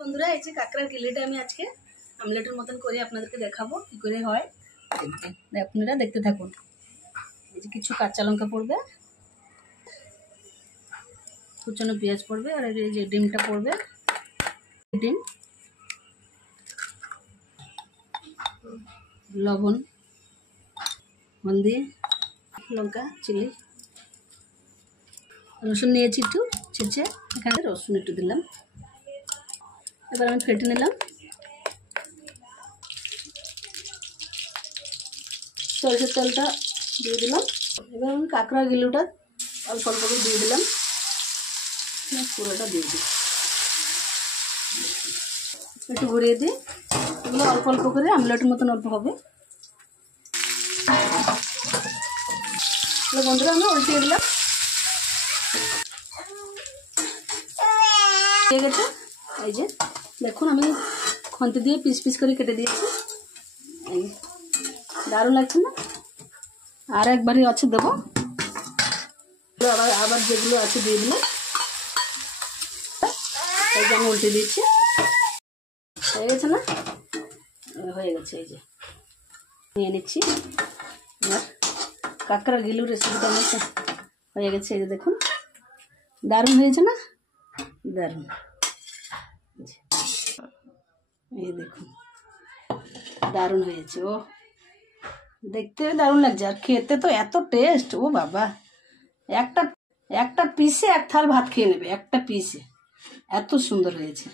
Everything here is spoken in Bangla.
বন্ধুরা এই যে কাঁকড়ার গিলিটা আমি আজকে আমলেটের মতন করে আপনাদেরকে দেখাবো কি করে হয়। আপনারা দেখতে থাকুন। এই যে কিছু কাঁচা লঙ্কা পড়বে, কুচানো পেঁয়াজ পড়বে, আর এই যে ডিমটা পড়বে, ডিম, লবণ, হলদি, লঙ্কা, চিলি, রসুন নিয়েছি একটু ছেঁচে, এখানে রসুন একটু দিলাম। এবার আমি ফেটে নিলাম। সরষের তেলটা দিয়ে দিলাম। এবার আমি কাঁকড়া গিলুটা অল্প অল্প করে দিয়ে দিলাম, পুরোটা দিয়ে দিই। একটু ঘুরিয়ে দিই, এগুলো অল্প অল্প করে আমলেটের মতন অল্প হবে। বন্ধুরা আমি উল্টিয়ে দিলাম, হয়ে গেছে। এই যে দেখুন আমি খন্তি দিয়ে পিস পিস করে কেটে দিয়েছি। এই দারুণ লাগছে না? আর একবারই আছে দেবো, আবার যেগুলো আছে দিয়ে দিলাম। এই যে আমি উল্টে দিচ্ছি, হয়ে গেছে না? হয়ে গেছে। এই যে নিয়ে নিচ্ছি আমার কাঁকড়া গিলুর রেসিপিটা আমার হয়ে গেছে। এই যে দেখুন দারুণ হয়েছে না? দারুণ। এই দেখুন দারুণ হয়েছে। ও দেখতে দারুণ লাগছে, আর খেতে তো এত টেস্ট। ও বাবা, একটা পিসে এক থাল ভাত খেয়ে নেবে, একটা পিসে, এত সুন্দর হয়েছে।